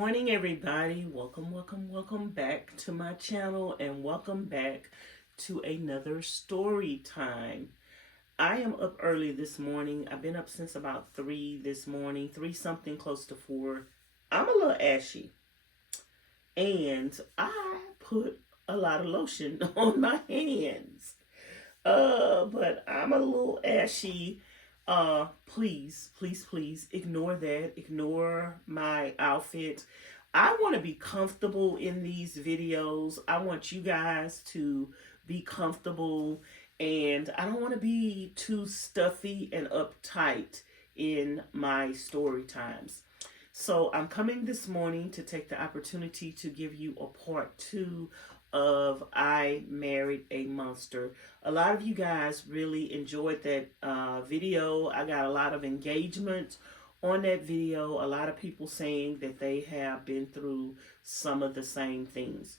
morning, everybody. Welcome back to my channel and welcome back to another story time. I am up early this morning. I've been up since about 3 this morning, 3 something close to 4. I'm a little ashy and I put a lot of lotion on my hands. But I'm a little ashy. Please ignore that. Ignore my outfit. I want to be comfortable in these videos. I want you guys to be comfortable, and I don't want to be too stuffy and uptight in my story times. So I'm coming this morning to take the opportunity to give you a part 2 of I Married a Monster. A lot of you guys really enjoyed that video. I got a lot of engagement on that video. A lot of people saying that they have been through some of the same things.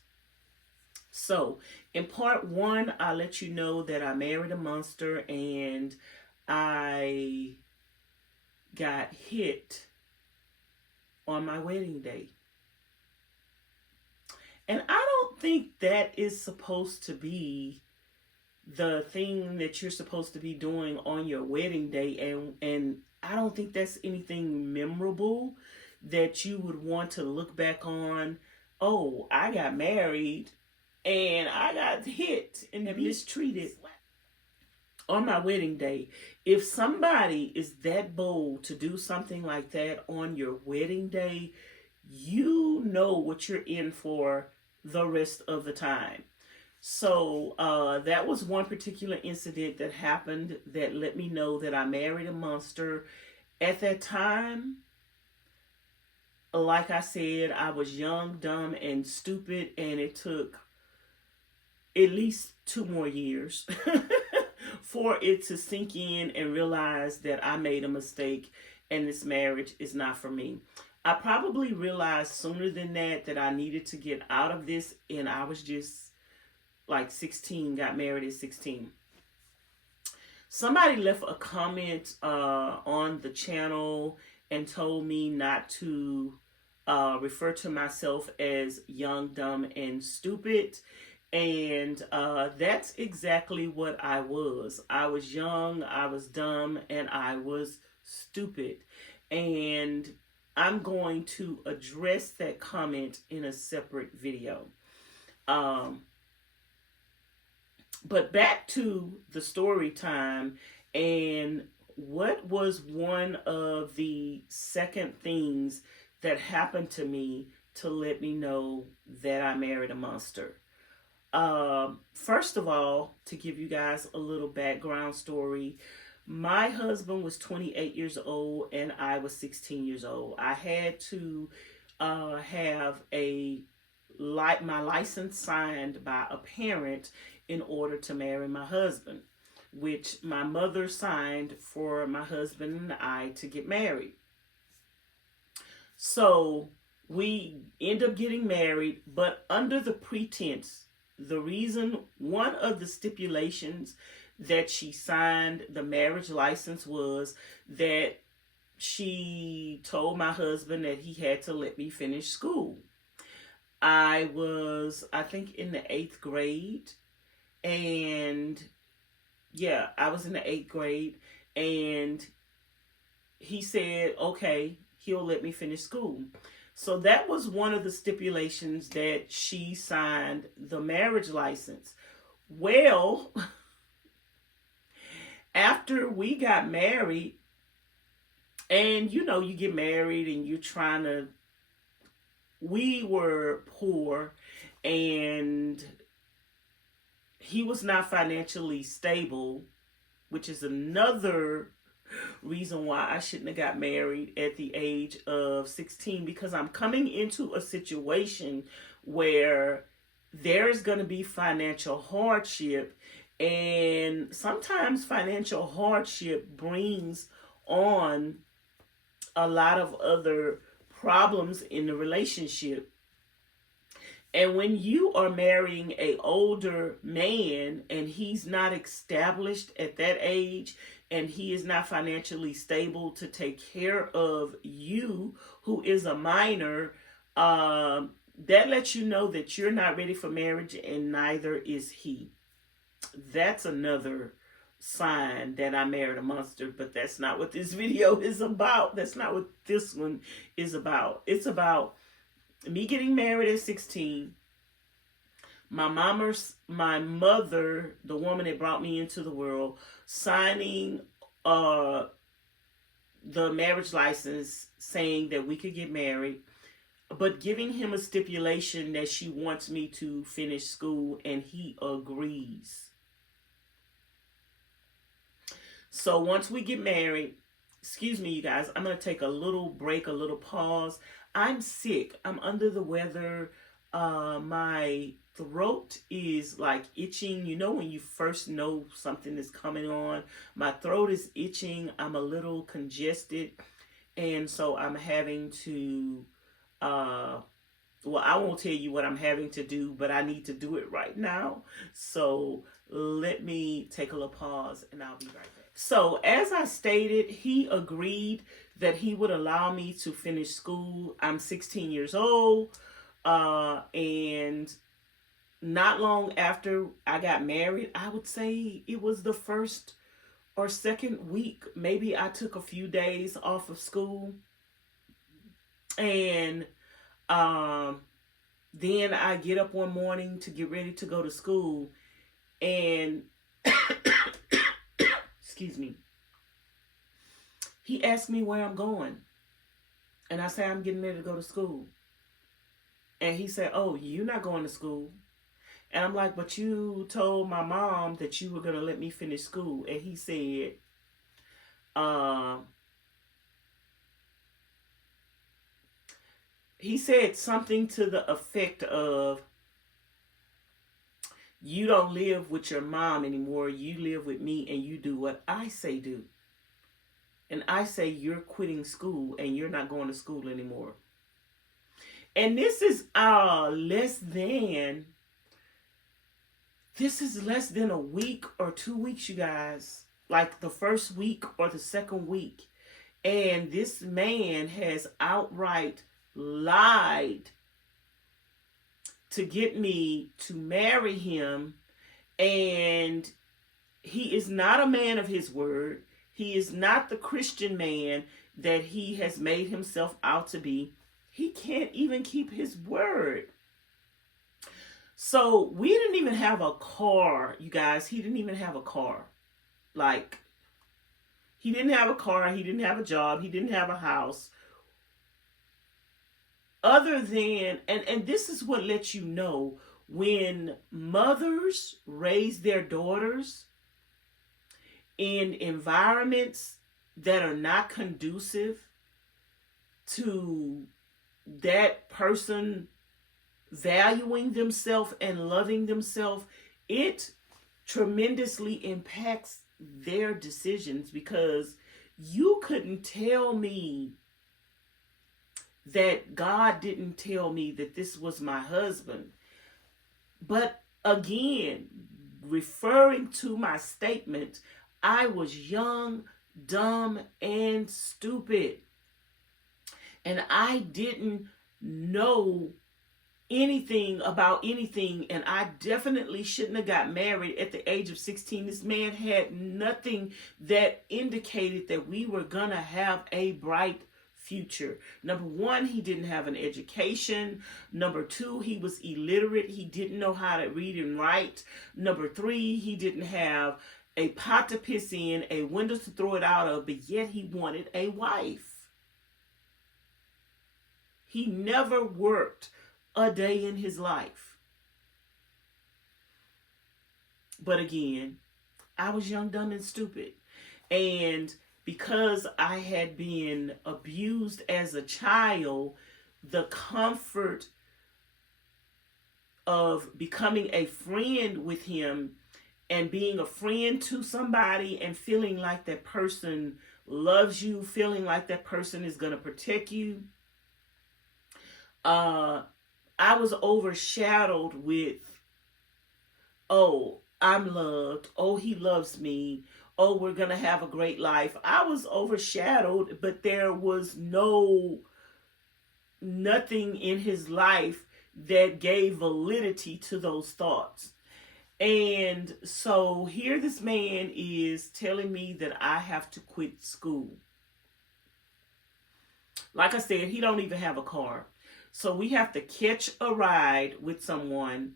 So in part 1, I let you know that I married a monster and I got hit on my wedding day. And I don't think that is supposed to be the thing that you're supposed to be doing on your wedding day. And I don't think that's anything memorable that you would want to look back on. Oh, I got married and I got hit and mistreated on my wedding day. If somebody is that bold to do something like that on your wedding day, you know what you're in for the rest of the time. So that was one particular incident that happened that let me know that I married a monster. At that time, like I said, I was young, dumb, and stupid, and it took at least 2 more years for it to sink in and realize that I made a mistake and this marriage is not for me. I probably realized sooner than that I needed to get out of this, and I was just like 16, got married at 16. Somebody left a comment on the channel and told me not to refer to myself as young, dumb, and stupid. And that's exactly what I was. I was young, I was dumb, and I was stupid. And I'm going to address that comment in a separate video. But back to the story time, and what was one of the second things that happened to me to let me know that I married a monster. First of all, to give you guys a little background story, my husband was 28 years old and I was 16 years old. I had to have my license signed by a parent in order to marry my husband, which my mother signed for my husband and I to get married. So we end up getting married, but under the pretense, one of the stipulations that she signed the marriage license was that she told my husband that he had to let me finish school. I was, I think, in the 8th grade. And yeah, I was in the 8th grade. And he said, okay, he'll let me finish school. So that was one of the stipulations that she signed the marriage license. Well, after we got married, and you know, you get married and you're trying to, we were poor and he was not financially stable, which is another reason why I shouldn't have got married at the age of 16, because I'm coming into a situation where there's going to be financial hardship, and sometimes financial hardship brings on a lot of other problems in the relationship. And when you are marrying an older man and he's not established at that age and he is not financially stable to take care of you, who is a minor, That lets you know that you're not ready for marriage, and neither is he. That's another sign that I married a monster, but that's not what this video is about. That's not what this one is about. It's about me getting married at 16. My mother, the woman that brought me into the world, signing the marriage license saying that we could get married, but giving him a stipulation that she wants me to finish school, and he agrees. So once we get married, excuse me, you guys, I'm going to take a little break, a little pause. I'm sick. I'm under the weather. My throat is like itching. You know when you first know something is coming on? My throat is itching. I'm a little congested. And so I'm having to, well, I won't tell you what I'm having to do, but I need to do it right now. So let me take a little pause and I'll be right back. So as I stated, he agreed that he would allow me to finish school. I'm 16 years old. And not long after I got married, I would say it was the first or second week, maybe I took a few days off of school. And then I get up one morning to get ready to go to school, and excuse me, he asked me where I'm going, and I say I'm getting ready to go to school. And he said, "Oh, you're not going to school." And I'm like, "But you told my mom that you were going to let me finish school." And he said, something to the effect of, "You don't live with your mom anymore. You live with me, and you do what I say do." And I say, "You're quitting school and you're not going to school anymore." And this is less than a week or 2 weeks, you guys. Like the first week or the second week. And this man has outright lied to get me to marry him. And he is not a man of his word. He is not the Christian man that he has made himself out to be. He can't even keep his word. So we didn't even have a car, you guys. He didn't even have a car. Like, he didn't have a car. He didn't have a job. He didn't have a house. Other than, and this is what lets you know when mothers raise their daughters in environments that are not conducive to that person valuing themselves and loving themselves, it tremendously impacts their decisions, because you couldn't tell me that God didn't tell me that this was my husband. But again, referring to my statement, I was young, dumb, and stupid. And I didn't know anything about anything, and I definitely shouldn't have got married at the age of 16. This man had nothing that indicated that we were gonna have a bright future. Number one, he didn't have an education. Number two, he was illiterate. He didn't know how to read and write. Number three, he didn't have a pot to piss in, a window to throw it out of, but yet he wanted a wife. He never worked a day in his life. But again, I was young, dumb, and stupid. And because I had been abused as a child, the comfort of becoming a friend with him and being a friend to somebody and feeling like that person loves you, feeling like that person is going to protect you, I was overshadowed with, "Oh, I'm loved. Oh, he loves me. Oh, we're going to have a great life." I was overshadowed, but there was no nothing in his life that gave validity to those thoughts. And so here this man is telling me that I have to quit school. Like I said, he don't even have a car. So we have to catch a ride with someone,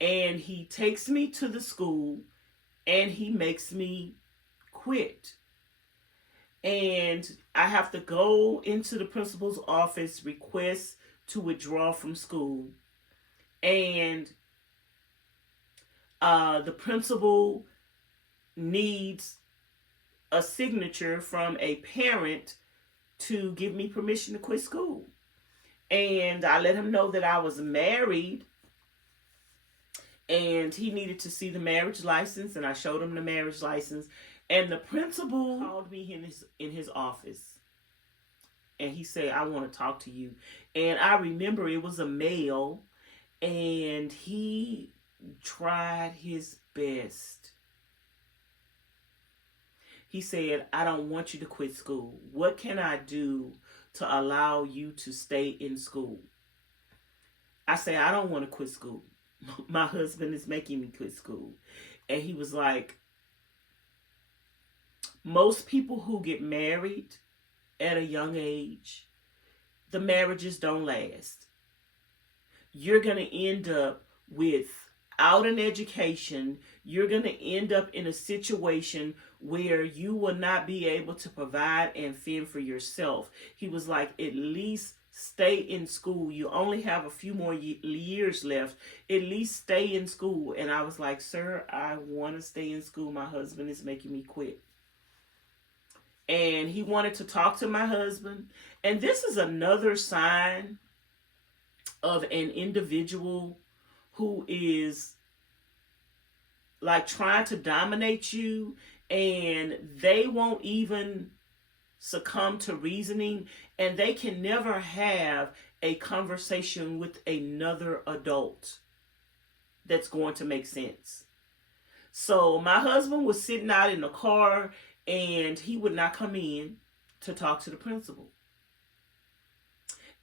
and he takes me to the school and he makes me quit. And I have to go into the principal's office, request to withdraw from school. And the principal needs a signature from a parent to give me permission to quit school. And I let him know that I was married, and he needed to see the marriage license, and I showed him the marriage license. And the principal called me in his office, and he said, I want to talk to you. And I remember it was a male, and he tried his best. He said, I don't want you to quit school. What can I do to allow you to stay in school? I say, I don't want to quit school. My husband is making me quit school. And he was like, most people who get married at a young age, the marriages don't last. You're going to end up without an education. You're going to end up in a situation where you will not be able to provide and fend for yourself. He was like, at least stay in school. You only have a few more years left. At least stay in school. And I was like, sir, I want to stay in school. My husband is making me quit. And he wanted to talk to my husband. And this is another sign of an individual who is like trying to dominate you, and they won't even succumb to reasoning, and they can never have a conversation with another adult that's going to make sense. So my husband was sitting out in the car, and he would not come in to talk to the principal.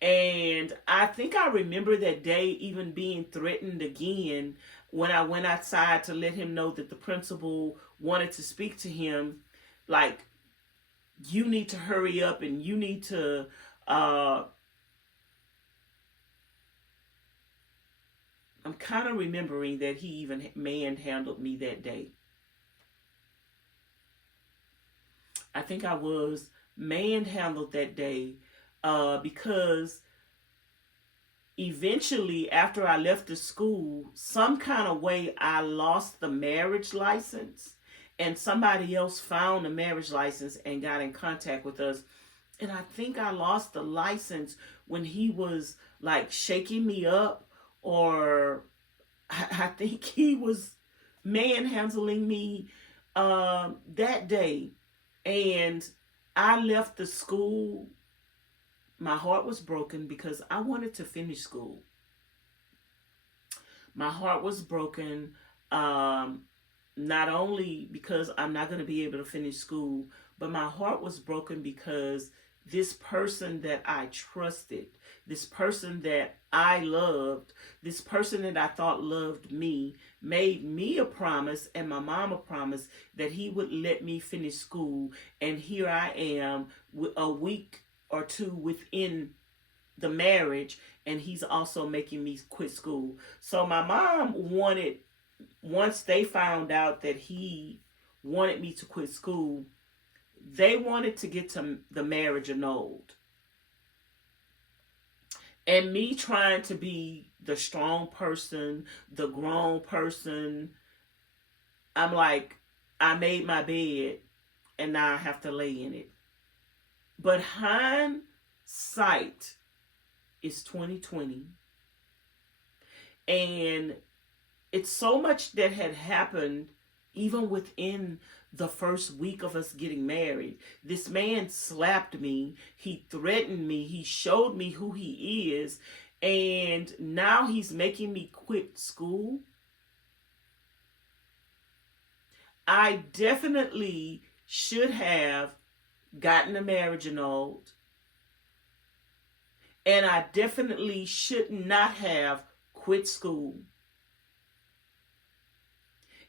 And I think I remember that day even being threatened again when I went outside to let him know that the principal wanted to speak to him. Like, you need to hurry up, and you need to I'm kind of remembering that he even manhandled me that day. I think I was manhandled that day because eventually, after I left the school, some kind of way I lost the marriage license, and somebody else found the marriage license and got in contact with us. And I think I lost the license when he was like shaking me up, or I think he was manhandling me that day. And I left the school. My heart was broken because I wanted to finish school. My heart was broken, not only because I'm not going to be able to finish school, but my heart was broken because this person that I trusted, this person that I loved, this person that I thought loved me, made me a promise and my mom a promise that he would let me finish school. And here I am a week or two within the marriage, and he's also making me quit school. So my mom wanted, once they found out that he wanted me to quit school, they wanted to get to the marriage annulled. And me trying to be the strong person, the grown person, I'm like, I made my bed and now I have to lay in it. But hindsight is 2020. And it's so much that had happened even within the first week of us getting married. This man slapped me. He threatened me. He showed me who he is. And now he's making me quit school. I definitely should have gotten a marriage annulled And I definitely should not have quit school.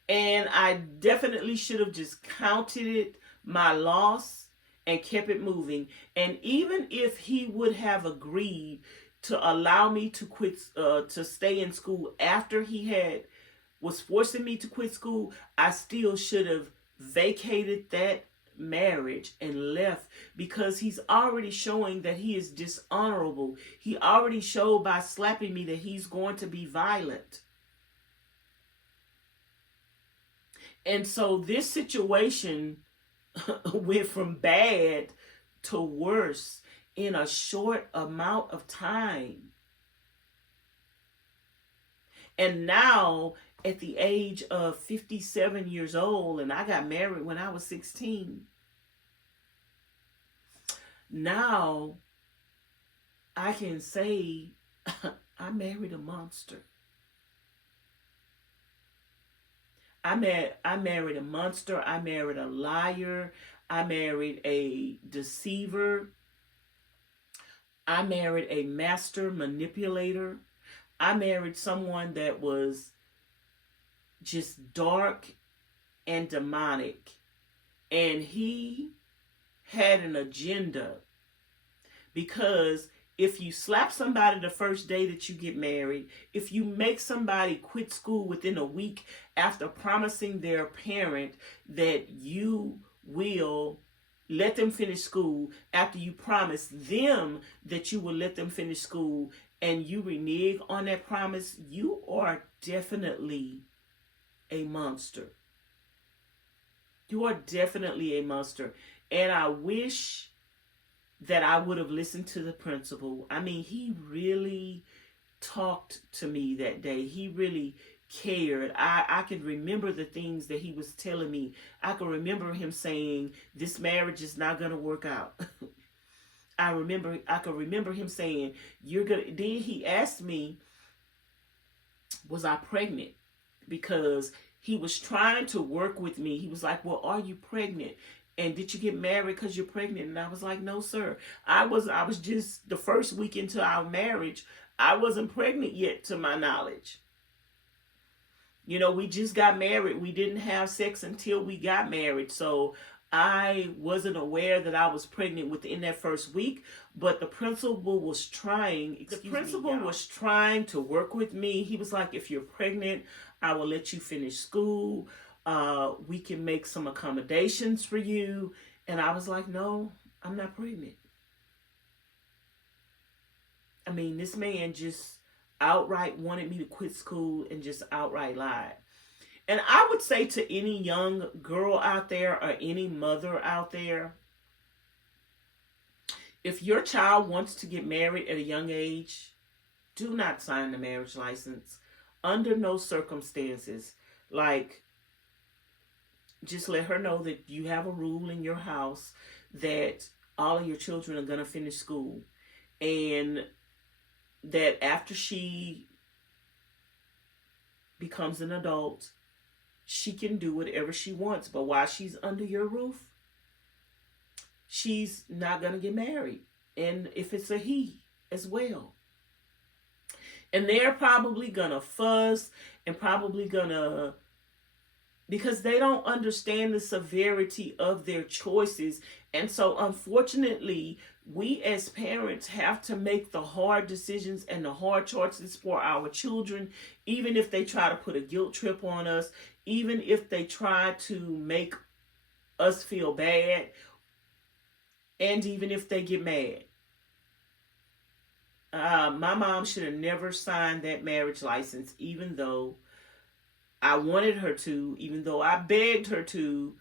And I definitely should have just counted it my loss and kept it moving. And even if he would have agreed to allow me to quit, to stay in school after he was forcing me to quit school, I still should have vacated that marriage and left, because he's already showing that he is dishonorable. He already showed by slapping me that he's going to be violent. And so this situation went from bad to worse in a short amount of time. And now, at the age of 57 years old, and I got married when I was 16, now I can say I married a monster. I married a monster. I married a liar. I married a deceiver. I married a master manipulator. I married someone that was just dark and demonic. And he had an agenda, because if you slap somebody the first day that you get married, if you make somebody quit school within a week after promising their parent that you will let them finish school, after you promise them that you will let them finish school, and you renege on that promise, you are definitely a monster. You are definitely a monster. And I wish that I would have listened to the principal. I mean, he really talked to me that day. He really cared. I could remember the things that he was telling me. I could remember him saying, this marriage is not going to work out. I could remember him saying, you're going to, then he asked me, was I pregnant? Because he was trying to work with me. He was like, well, are you pregnant? And did you get married because you're pregnant? And I was like, no, sir. I was just the first week into our marriage. I wasn't pregnant yet, to my knowledge. You know, we just got married. We didn't have sex until we got married. So I wasn't aware that I was pregnant within that first week. But the principal was trying. Was trying to work with me. He was like, if you're pregnant, I will let you finish school. We can make some accommodations for you. And I was like, no, I'm not pregnant. I mean, this man just outright wanted me to quit school and just outright lied. And I would say to any young girl out there or any mother out there, if your child wants to get married at a young age, do not sign the marriage license under no circumstances. Like, just let her know that you have a rule in your house that all of your children are going to finish school, and that after she becomes an adult, she can do whatever she wants. But while she's under your roof, she's not going to get married. And if it's a he as well. And they're probably going to fuss and probably going to, because they don't understand the severity of their choices. And so, unfortunately, we as parents have to make the hard decisions and the hard choices for our children, even if they try to put a guilt trip on us, even if they try to make us feel bad, and even if they get mad. My mom should have never signed that marriage license, even though I wanted her to, even though I begged her to,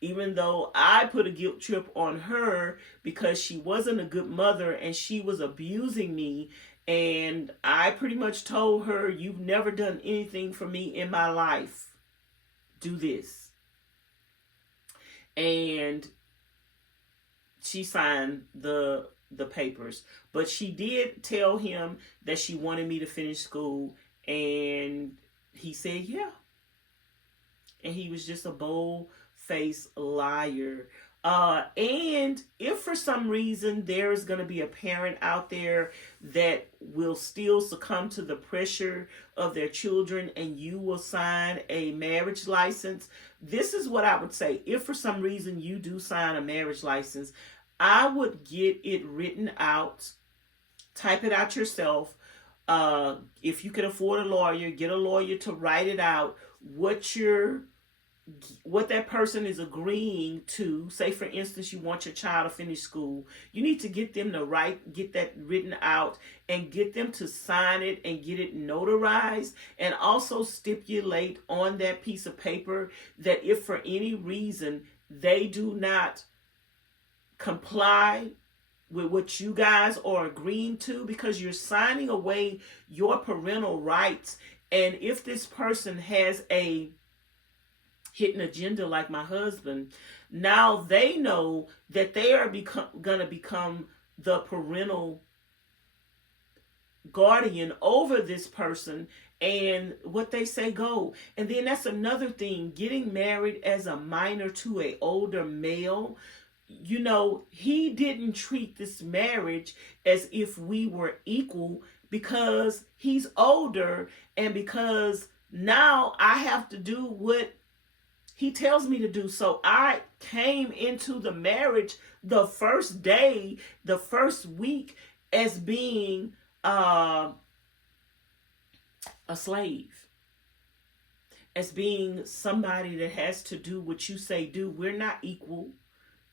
even though I put a guilt trip on her because she wasn't a good mother and she was abusing me. And I pretty much told her, you've never done anything for me in my life. Do this. And she signed the papers. But she did tell him that she wanted me to finish school. And he said, yeah. And he was just a bold-faced liar. And if for some reason there is going to be a parent out there that will still succumb to the pressure of their children and you will sign a marriage license, this is what I would say. If for some reason you do sign a marriage license, I would get it written out, type it out yourself. If you can afford a lawyer, get a lawyer to write it out. What that person is agreeing to. Say for instance you want your child to finish school, you need to get them to get that written out and get them to sign it and get it notarized, and also stipulate on that piece of paper that if for any reason they do not comply with what you guys are agreeing to, because you're signing away your parental rights. And if this person has a hidden agenda like my husband, now they know that they are going to become the parental guardian over this person, and what they say go. And then that's another thing, getting married as a minor to an older male. You know, he didn't treat this marriage as if we were equal, because he's older and because now I have to do what he tells me to do. So I came into the marriage the first day, the first week, as being a slave, as being somebody that has to do what you say do. We're not equal.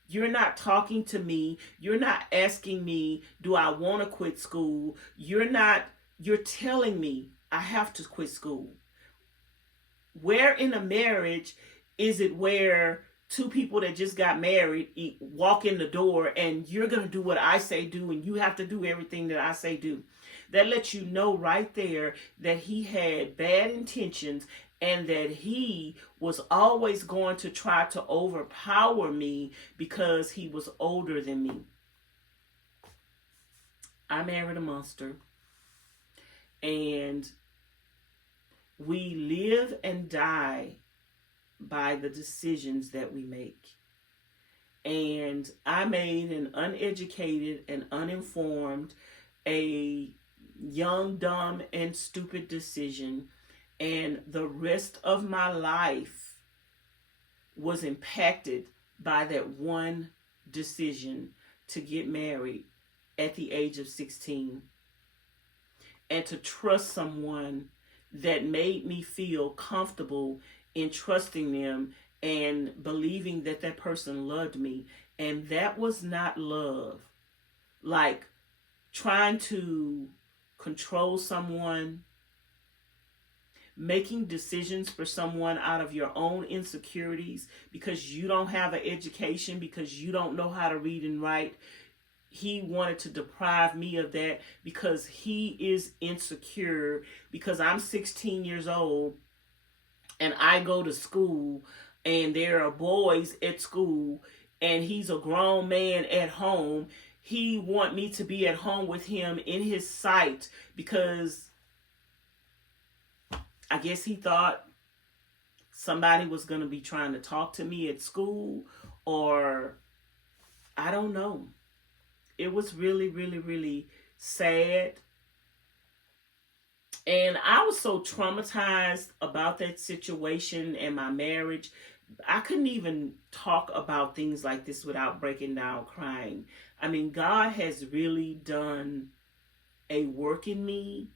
You're not talking to me. You're not asking me, do I want to quit school? You're telling me I have to quit school. Where in a marriage is it where two people that just got married walk in the door and you're going to do what I say do and you have to do everything that I say do? That lets you know right there that he had bad intentions and that he was always going to try to overpower me because he was older than me. I married a monster, and we live and die by the decisions that we make. And I made an uneducated and uninformed, a young, dumb, and stupid decision. And the rest of my life was impacted by that one decision to get married at the age of 16. And to trust someone that made me feel comfortable in trusting them and believing that that person loved me. And that was not love. Like trying to control someone, making decisions for someone out of your own insecurities because you don't have an education, because you don't know how to read and write. He wanted to deprive me of that because he is insecure, because I'm 16 years old and I go to school and there are boys at school and he's a grown man at home. He want me to be at home with him in his sight because I guess he thought somebody was going to be trying to talk to me at school, or I don't know. It was really, really, really sad. And I was so traumatized about that situation and my marriage. I couldn't even talk about things like this without breaking down crying. I mean, God has really done a work in me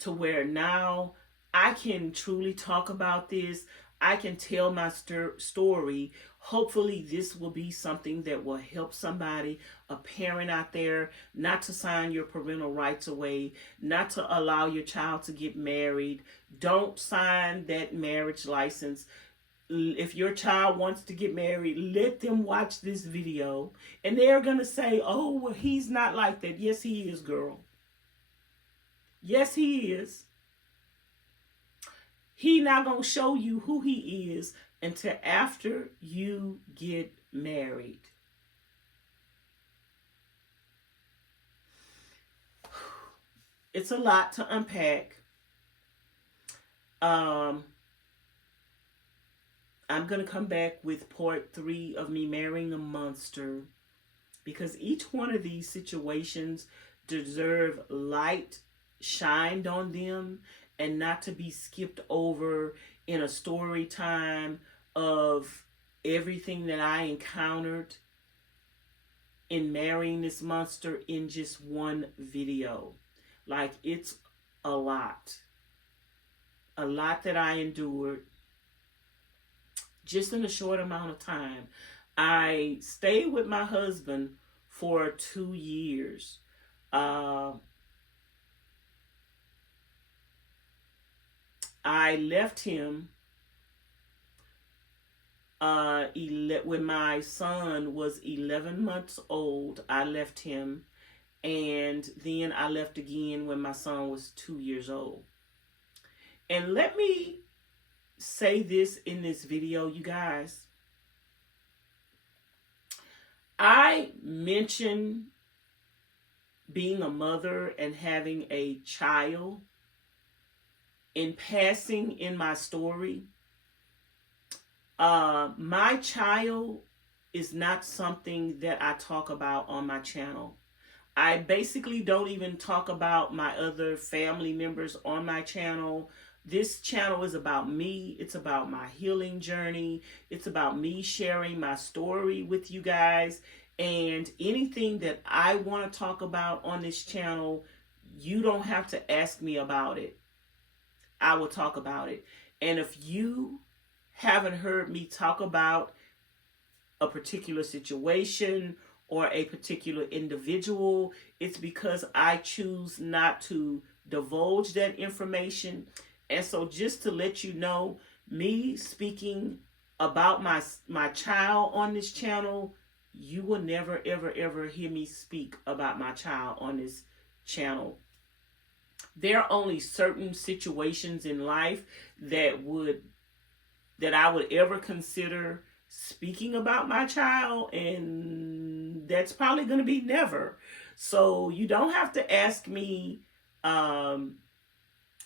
to where now I can truly talk about this. I can tell my story. Hopefully this will be something that will help somebody, a parent out there, not to sign your parental rights away, not to allow your child to get married. Don't sign that marriage license. If your child wants to get married, let them watch this video. And they're going to say, oh, well, he's not like that. Yes, he is, girl. Yes, he is. He not going to show you who he is until after you get married. It's a lot to unpack. I'm going to come back with part 3 of me marrying a monster, because each one of these situations deserve light shined on them and not to be skipped over in a story time of everything that I encountered in marrying this monster in just one video. Like, it's a lot that I endured just in a short amount of time. I stayed with my husband for 2 years. I left him when my son was 11 months old. I left him, and then I left again when my son was 2 years old. And let me say this in this video, you guys. I mentioned being a mother and having a child in passing in my story. My child is not something that I talk about on my channel. I basically don't even talk about my other family members on my channel. This channel is about me. It's about my healing journey. It's about me sharing my story with you guys. And anything that I want to talk about on this channel, you don't have to ask me about it. I will talk about it. And if you haven't heard me talk about a particular situation or a particular individual, it's because I choose not to divulge that information. And so, just to let you know, me speaking about my child on this channel, you will never, ever, ever hear me speak about my child on this channel. There are only certain situations in life that I would ever consider speaking about my child, and that's probably going to be never. So you don't have to ask me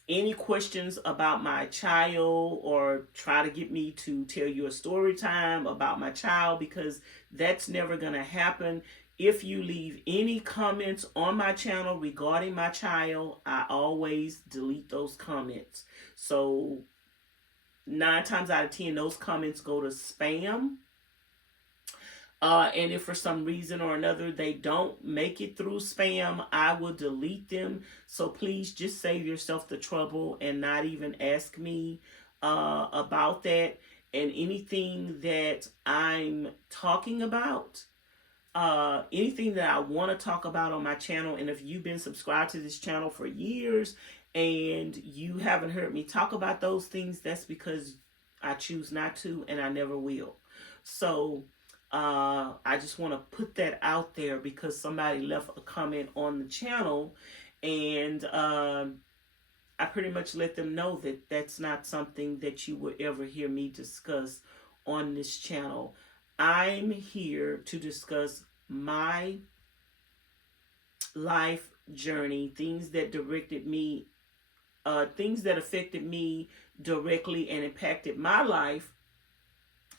any questions about my child or try to get me to tell you a story time about my child, because that's never going to happen. If you leave any comments on my channel regarding my child, I always delete those comments. So 9 times out of 10, those comments go to spam. And if for some reason or another they don't make it through spam, I will delete them. So please just save yourself the trouble and not even ask me about that. And anything that I'm talking about, anything that I want to talk about on my channel, and if you've been subscribed to this channel for years and you haven't heard me talk about those things, that's because I choose not to, and I never will. So I just want to put that out there because somebody left a comment on the channel, and I pretty much let them know that that's not something that you will ever hear me discuss on this channel. I'm here to discuss my life journey, things that directed me, things that affected me directly and impacted my life.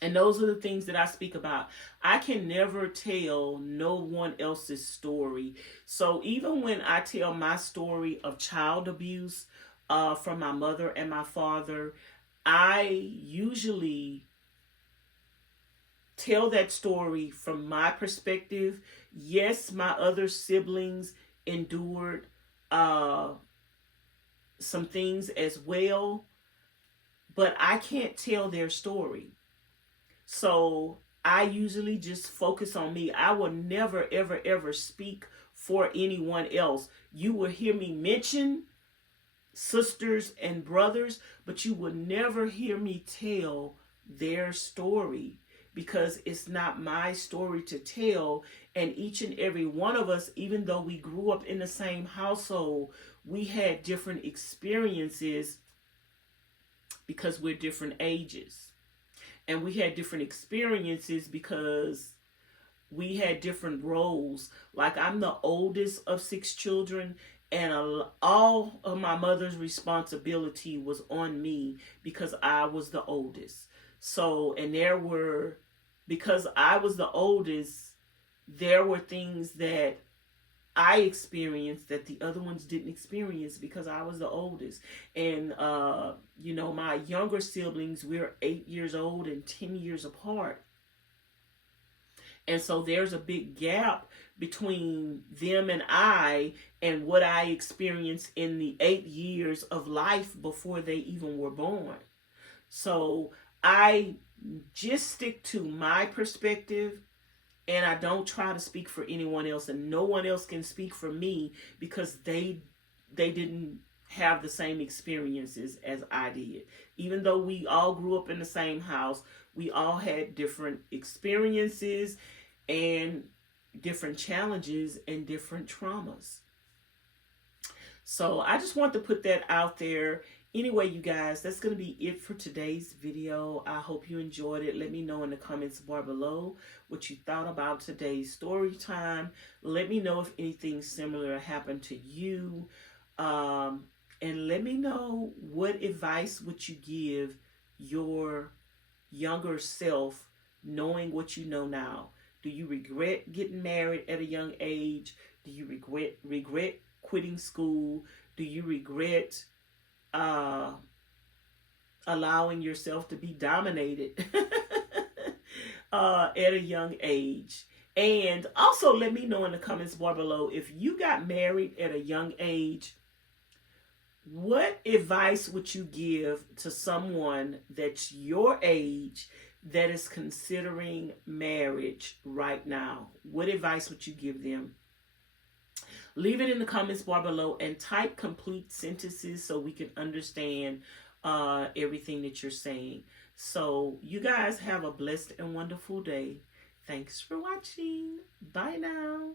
And those are the things that I speak about. I can never tell no one else's story. So even when I tell my story of child abuse from my mother and my father, I usually tell that story from my perspective. Yes, my other siblings endured some things as well, but I can't tell their story. So I usually just focus on me. I will never, ever, ever speak for anyone else. You will hear me mention sisters and brothers, but you will never hear me tell their story, because it's not my story to tell. And each and every one of us, even though we grew up in the same household, we had different experiences because we're different ages. And we had different experiences because we had different roles. Like, I'm the oldest of 6 children, and all of my mother's responsibility was on me because I was the oldest. So, and because I was the oldest, there were things that I experienced that the other ones didn't experience because I was the oldest. And, my younger siblings, we're 8 years old and 10 years apart. And so there's a big gap between them and what I experienced in the 8 years of life before they even were born. So I just stick to my perspective, and I don't try to speak for anyone else, and no one else can speak for me because they didn't have the same experiences as I did. Even though we all grew up in the same house, we all had different experiences and different challenges and different traumas. So I just want to put that out there. Anyway, you guys, that's going to be it for today's video. I hope you enjoyed it. Let me know in the comments bar below what you thought about today's story time. Let me know if anything similar happened to you. And let me know, what advice would you give your younger self knowing what you know now? Do you regret getting married at a young age? Do you regret quitting school? Do you regret allowing yourself to be dominated at a young age? And also let me know in the comments bar below, if you got married at a young age, what advice would you give to someone that's your age that is considering marriage right now? What advice would you give them? Leave it in the comments bar below and type complete sentences so we can understand everything that you're saying. So you guys have a blessed and wonderful day. Thanks for watching. Bye now.